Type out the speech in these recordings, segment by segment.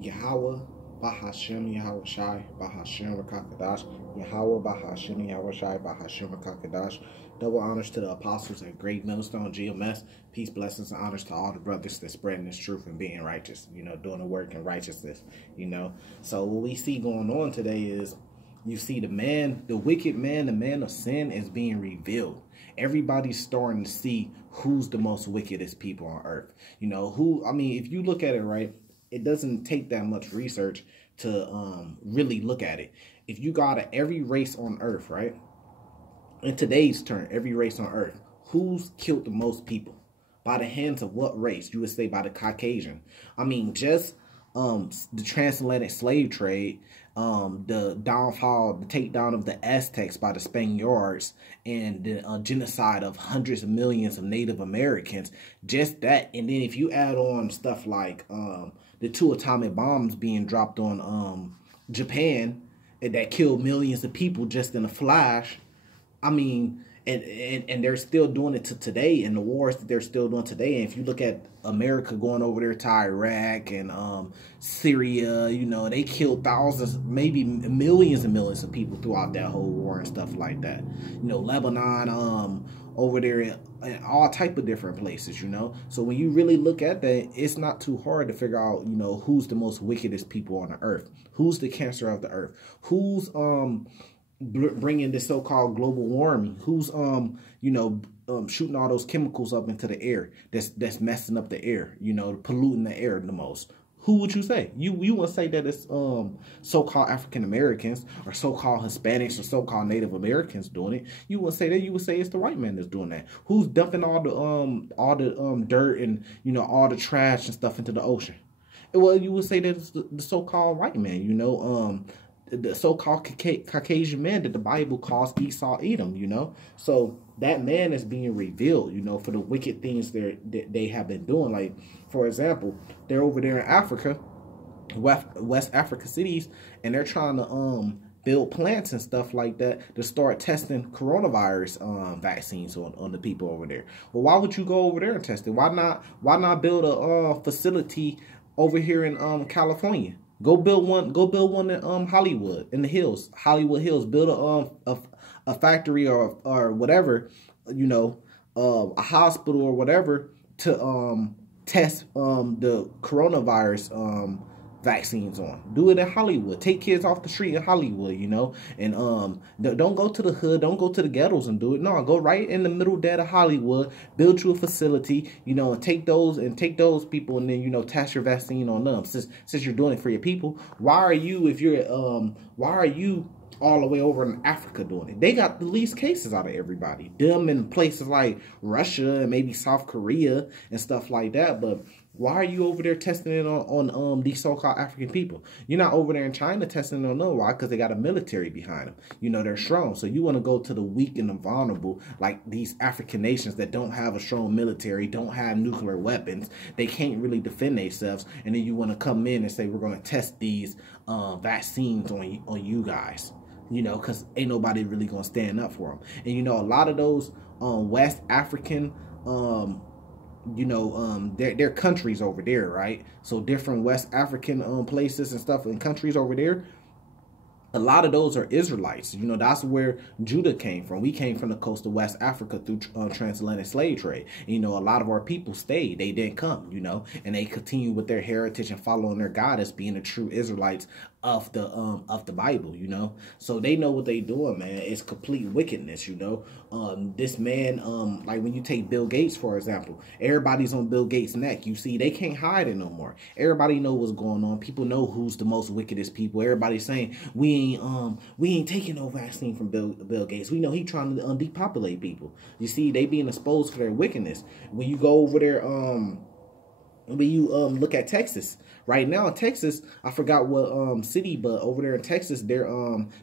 Yahweh Bahashem Yahweh Shai Bahashem Rakakadash Yahweh Bahashem Yahweh Shai Bahashem Rakakadash. Double honors to the apostles at Great Millstone GMS. Peace, blessings, and honors to all the brothers that spreading this truth and being righteous, doing the work in righteousness. So what we see going on today is you see the wicked man, the man of sin is being revealed. Everybody's starting to see who's the most wickedest people on earth. If you look at it, right, it doesn't take that much research to really look at it. If you got every race on earth, right, in today's term, every race on earth, who's killed the most people? By the hands of what race? You would say by the Caucasian. Just the transatlantic slave trade, the takedown of the Aztecs by the Spaniards, and the genocide of hundreds of millions of Native Americans. Just that, and then if you add on stuff like the 2 atomic bombs being dropped on Japan, and that killed millions of people just in a flash. And they're still doing it to today, and the wars that they're still doing today. And if you look at America going over there to Iraq and Syria, they killed thousands, maybe millions and millions of people throughout that whole war and stuff like that. Lebanon, over there in all type of different places, So when you really look at that, it's not too hard to figure out, who's the most wickedest people on the earth, who's the cancer of the earth, who's bringing this so-called global warming, who's shooting all those chemicals up into the air that's messing up the air, polluting the air the most. Who would you say? You would say that it's so-called African Americans or so-called Hispanics or so-called Native Americans doing it. You would say that. You would say it's the white man that's doing that. Who's dumping all the dirt and all the trash and stuff into the ocean? Well, you would say that it's the so-called white man. The so-called Caucasian man that the Bible calls Esau, Edom, So that man is being revealed, for the wicked things that they have been doing. Like, for example, they're over there in Africa, West Africa cities, and they're trying to build plants and stuff like that to start testing coronavirus vaccines on the people over there. Well, why would you go over there and test it? Why not build a facility over here in California? Go build one in Hollywood, in the hills, Hollywood Hills. Build a factory or whatever, a hospital or whatever to test the coronavirus vaccines on. Do it in Hollywood. Take kids off the street in Hollywood, and don't go to the hood, don't go to the ghettos and do it. No, go right in the middle dead of Hollywood, build you a facility, and take those people and then test your vaccine on them. Since you're doing it for your people, why are you all the way over in Africa doing it? They got the least cases out of everybody. Them in places like Russia and maybe South Korea and stuff like that. But why are you over there testing it on these so-called African people? You're not over there in China testing it on them. Why? Because they got a military behind them. They're strong. So you want to go to the weak and the vulnerable, like these African nations that don't have a strong military, don't have nuclear weapons. They can't really defend themselves. And then you want to come in and say, we're going to test these vaccines on you guys. Because ain't nobody really going to stand up for them. And, a lot of those West African, their countries over there, right? So different West African places and stuff and countries over there, a lot of those are Israelites. That's where Judah came from. We came from the coast of West Africa through transatlantic slave trade. A lot of our people stayed. They didn't come, and they continue with their heritage and following their God as being the true Israelites of the Bible, So they know what they doing, man. It's complete wickedness, This man, like when you take Bill Gates, for example, everybody's on Bill Gates' neck. You see, they can't hide it no more. Everybody know what's going on. People know who's the most wickedest people. Everybody's saying we ain't taking no vaccine from Bill Gates. We know he trying to depopulate people. You see, they being exposed for their wickedness. When you go over there, when you look at Texas right now, in Texas, I forgot what city, but over there in Texas, they're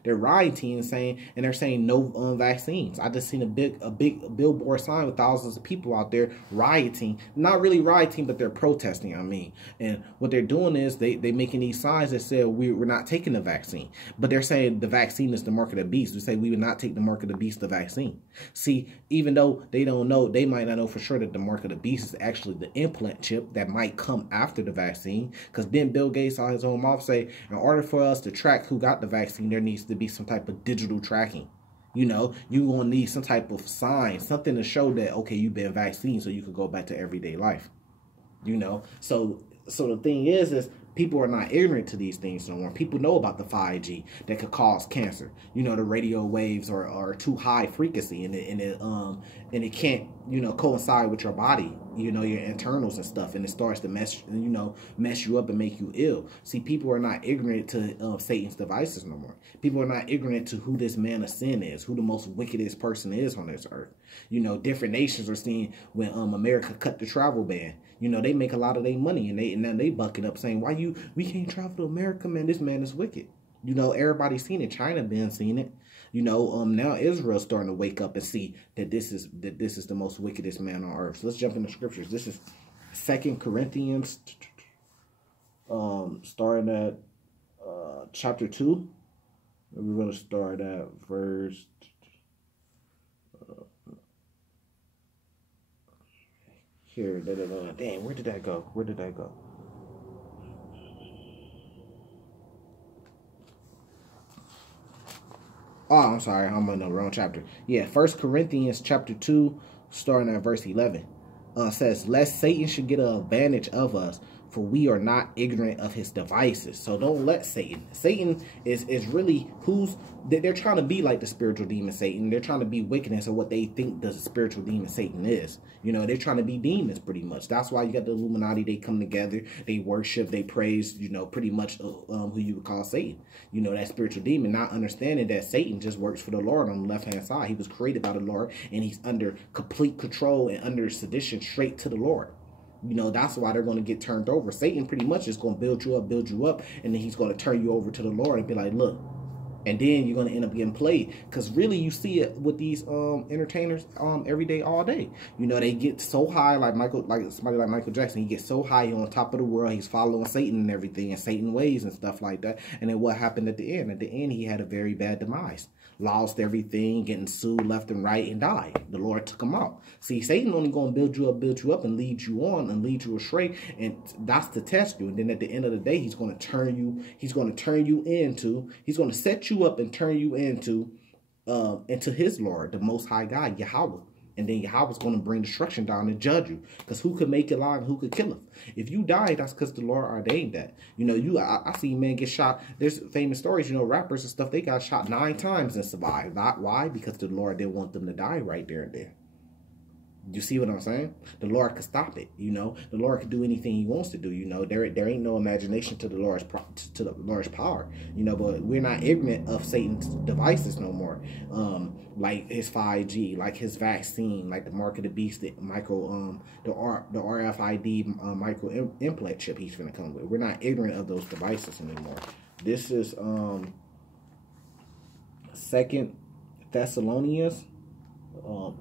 rioting and they're saying no vaccines. I just seen a big billboard sign with thousands of people out there rioting, not really rioting, but they're protesting. And what they're doing is they making these signs that say we're not taking the vaccine, but they're saying the vaccine is the mark of the beast. We say we would not take the mark of the beast, the vaccine. See, even though they don't know, they might not know for sure that the mark of the beast is actually the implant chip that might come after the vaccine, Because then Bill Gates out his own mouth say, in order for us to track who got the vaccine, there needs to be some type of digital tracking. You know, you gonna need some type of sign, something to show that, okay, you've been vaccinated so you could go back to everyday life. You know, so the thing is people are not ignorant to these things no more. People know about the 5G that could cause cancer. You know, the radio waves are too high frequency, and it can't, you know, coincide with your body, you know, your internals and stuff, and it starts to mess you up and make you ill. See, people are not ignorant to Satan's devices no more. People are not ignorant to who this man of sin is, who the most wickedest person is on this earth. You know, different nations are seeing when America cut the travel ban. You know, they make a lot of their money, and then they bucking up saying, we can't travel to America, man. This man is wicked. You know, everybody's seen it. China been seeing it. You know, now Israel's starting to wake up and see that this is the most wickedest man on earth. So let's jump into scriptures. This is 2 Corinthians, starting at chapter 2. We're going to start at verse. Here, damn, where did that go? Where did that go? Oh, I'm sorry, I'm in the wrong chapter. Yeah, 1 Corinthians chapter 2, starting at verse 11. Says, lest Satan should get an advantage of us, for we are not ignorant of his devices. So don't let Satan. Satan is really they're trying to be like the spiritual demon Satan. They're trying to be wickedness of what they think the spiritual demon Satan is. You know, they're trying to be demons pretty much. That's why you got the Illuminati. They come together, they worship, they praise, you know, pretty much who you would call Satan. You know, that spiritual demon, not understanding that Satan just works for the Lord on the left-hand side. He was created by the Lord, and he's under complete control and under sedition straight to the Lord. You know, that's why they're going to get turned over. Satan pretty much is going to build you up, and then he's going to turn you over to the Lord and be like, look. And then you're going to end up getting played. Because really, you see it with these entertainers every day, all day. You know, they get so high, like somebody like Michael Jackson. He gets so high on top of the world. He's following Satan and everything, and Satan ways and stuff like that. And then what happened at the end? At the end, he had a very bad demise. Lost everything, getting sued left and right, and died. The Lord took him out. See, Satan only going to build you up and lead you on and lead you astray, and that's to test you. And then at the end of the day, he's going to set you up and turn you into his Lord, the Most High God, Yahweh. And then Yahweh's going to bring destruction down and judge you. Because who could make it alive and who could kill him? If you die, that's because the Lord ordained that. You know, I see men get shot. There's famous stories, you know, rappers and stuff, they got shot 9 times and survived. Why? Because the Lord didn't want them to die right there and then. You see what I'm saying? The Lord could stop it, you know. The Lord could do anything he wants to do, you know. There ain't no imagination to the Lord's power, you know. But we're not ignorant of Satan's devices no more. Like his 5G, like his vaccine, like the mark of the beast, the RFID micro implant chip he's gonna come with. We're not ignorant of those devices anymore. This is 2 Thessalonians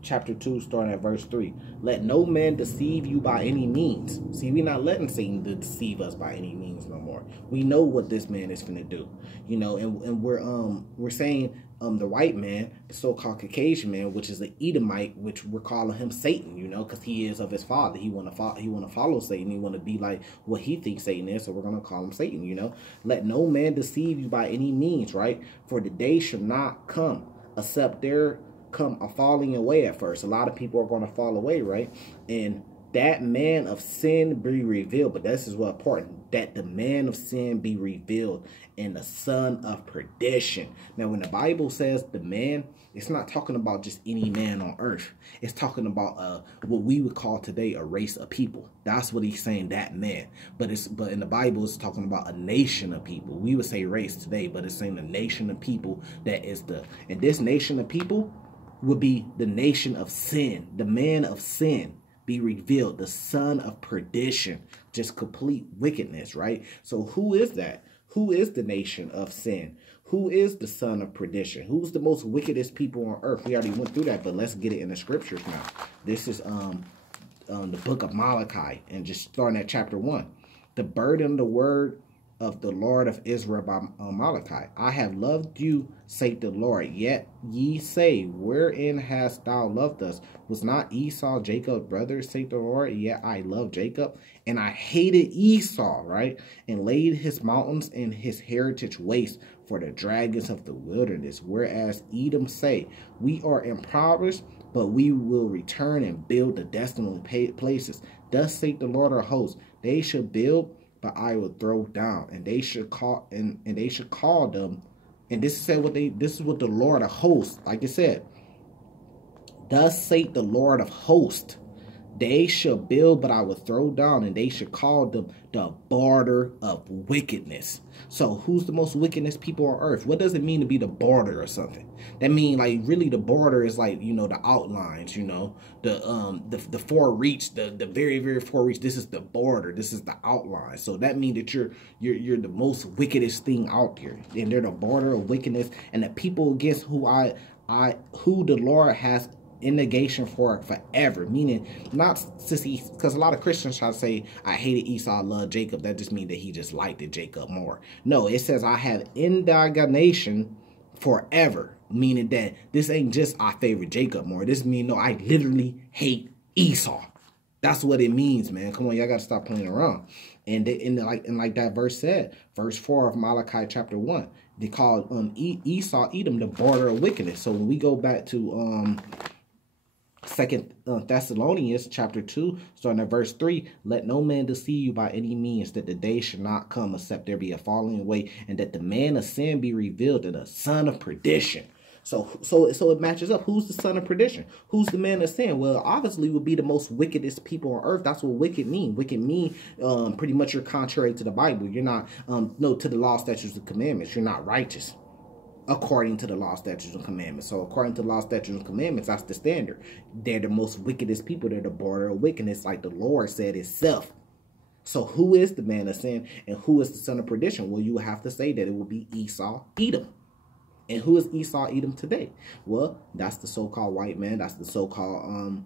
chapter 2, starting at verse 3. Let no man deceive you by any means. See, we're not letting Satan deceive us by any means no more. We know what this man is going to do, you know, and we're saying the white man, the so-called Caucasian man, which is the Edomite, which we're calling him Satan, you know, because he is of his father. He want to follow Satan. He want to be like what he thinks Satan is, so we're going to call him Satan, you know. Let no man deceive you by any means, right? For the day shall not come except there come a falling away at first. A lot of people are going to fall away, right? And that man of sin be revealed. But this is what important, that the man of sin be revealed and the son of perdition. Now, when the Bible says the man, it's not talking about just any man on earth. It's talking about what we would call today a race of people. That's what he's saying, that man. But in the Bible, it's talking about a nation of people. We would say race today, but it's saying a nation of people. And this nation of people would be the nation of sin, the man of sin be revealed, the son of perdition, just complete wickedness, right? So who is that? Who is the nation of sin? Who is the son of perdition? Who's the most wickedest people on earth? We already went through that, but let's get it in the scriptures now. This is the book of Malachi, and just starting at chapter 1. The burden of the word of the Lord of Israel by Malachi. I have loved you, saith the Lord. Yet ye say, wherein hast thou loved us? Was not Esau Jacob's brother, saith the Lord? Yet I love Jacob, and I hated Esau, right? And laid his mountains and his heritage waste for the dragons of the wilderness. Whereas Edom say, we are impoverished, but we will return and build the desolate places. Thus saith the Lord of hosts, they shall build, but I will throw down, and they should call and they should call them. And this is what the Lord of hosts, like I said. Thus saith the Lord of hosts, they shall build, but I will throw down, and they should call them the border of wickedness. So who's the most wickedest people on earth? What does it mean to be the border or something? That mean like really the border is like, you know, the outlines, you know, the forereach, the very, very forereach. This is the border. This is the outline. So that means that you're the most wickedest thing out there. And they're the border of wickedness, and the people against who who the Lord has in negation for forever, meaning not because a lot of Christians try to say I hated Esau, I love Jacob. That just means that he just liked Jacob more. No, it says I have indignation forever, meaning that this ain't just I favor Jacob more. This means no, I literally hate Esau. That's what it means, man. Come on, y'all gotta stop playing around. And like that verse said, verse 4 of Malachi chapter 1, they called Esau, Edom, the border of wickedness. So when we go back to Second Thessalonians chapter 2, starting at verse 3, let no man deceive you by any means, that the day should not come except there be a falling away, and that the man of sin be revealed, and the son of perdition. So it matches up. Who's the son of perdition? Who's the man of sin? Well, obviously would be the most wickedest people on earth. That's what wicked mean. Wicked mean pretty much you're contrary to the Bible. You're not no, to the law, statutes, and commandments. You're not righteous according to the law, statutes, and commandments. So according to the law, statutes, and commandments, that's the standard. They're the most wickedest people. They're the border of wickedness, like the Lord said itself. So who is the man of sin and who is the son of perdition? Well, you have to say that it will be Esau, Edom. And who is Esau, Edom today? Well, that's the so-called white man. That's the so-called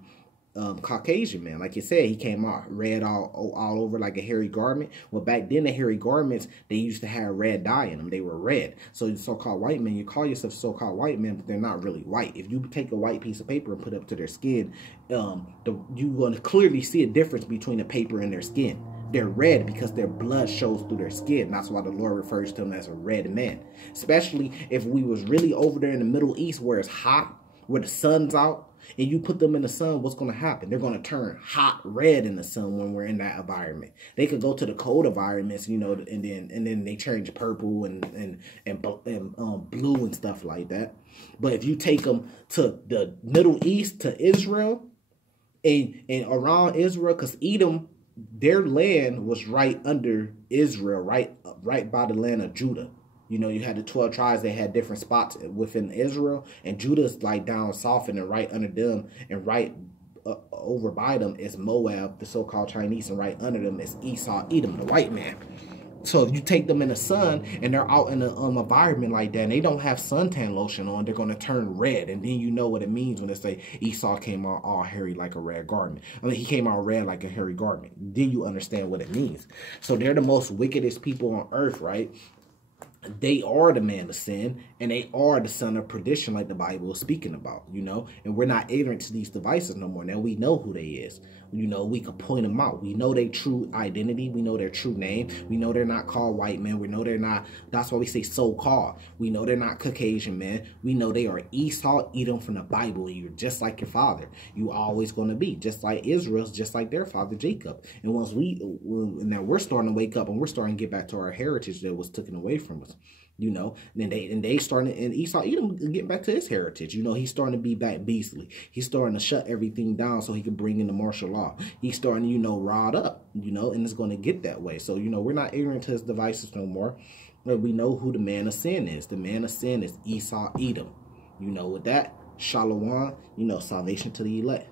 Caucasian man. Like you said, he came out red all over like a hairy garment. Well, back then the hairy garments, they used to have red dye in them. They were red. So the so-called white man, you call yourself so-called white man, but they're not really white. If you take a white piece of paper and put it up to their skin, you're going to clearly see a difference between the paper and their skin. They're red because their blood shows through their skin. That's why the Lord refers to them as a red man. Especially if we was really over there in the Middle East where it's hot, where the sun's out, and you put them in the sun, what's going to happen? They're going to turn hot red in the sun when we're in that environment. They could go to the cold environments, you know, and then they change purple and blue and stuff like that. But if you take them to the Middle East, to Israel, and around Israel, because Edom, their land was right under Israel, right by the land of Judah. You know, you had the 12 tribes. They had different spots within Israel, and Judah's like down south, and then right under them, and right over by them is Moab, the so-called Chinese, and right under them is Esau, Edom, the white man. So if you take them in the sun and they're out in an environment like that and they don't have suntan lotion on, they're going to turn red. And then you know what it means when they say Esau came out all hairy like a red garment. I mean, he came out red like a hairy garment. Then you understand what it means. So they're the most wickedest people on earth, right? They are the man of sin, and they are the son of perdition, like the Bible is speaking about, you know. And we're not ignorant to these devices no more. Now we know who they is. You know, we can point them out. We know their true identity. We know their true name. We know they're not called white men. We know they're not. That's why we say so-called. We know they're not Caucasian men. We know they are Esau, Edom from the Bible. You're just like your father. You always going to be just like Israel's, just like their father Jacob. And once now we're starting to wake up and we're starting to get back to our heritage that was taken away from us. You know, and they starting, and Esau Edom getting back to his heritage. You know, he's starting to be back beastly. He's starting to shut everything down so he can bring in the martial law. He's starting to, you know, rod up, you know, and it's going to get that way. So, you know, we're not ignorant to his devices no more. But we know who the man of sin is. The man of sin is Esau Edom. You know, with that, Shalom, you know, salvation to the elect.